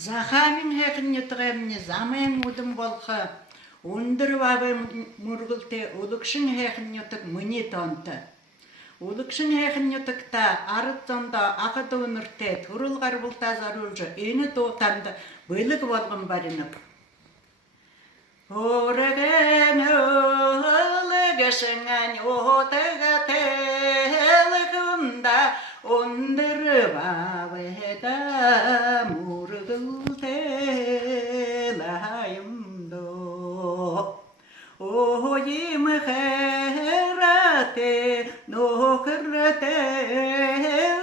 Захамин хэхэн ятгамни замын удам болха өндөр бабын мөргөлтэй улгшин хэхэн ятг мөний тонтой. Улгшин хэхэн ятгта ард зондоо агад өнөртэй төрөл гарбултаа зориулж энэ дуутанд бэлэг болгон баринав. Орэгэн олэгшэн охотага тэлгүнда өндөр бабэда Ohoyim kherate nokrate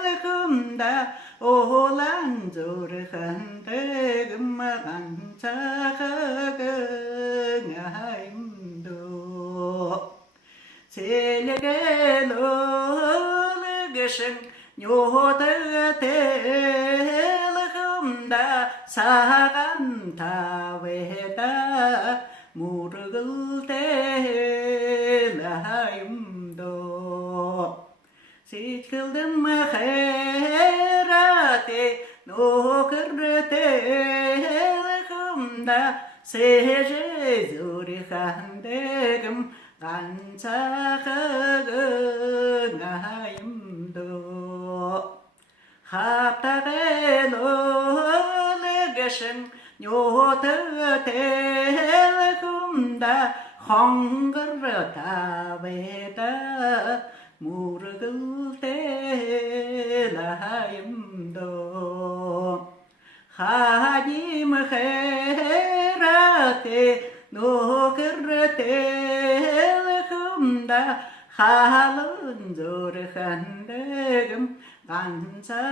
lekunda oholan zor khandegm gantsagangaindo selegelo legeshen nyohotate lekunda sagantaveda 무르글 때라임도 시클든 마헤라테 노크르테 컴다 세제조리 한데금 간사가가임도 합다게 노레게신 요트텔kumda hongırta veda murgul telayimdo hadim kherate nokırtelkumda halın zor handegim gansa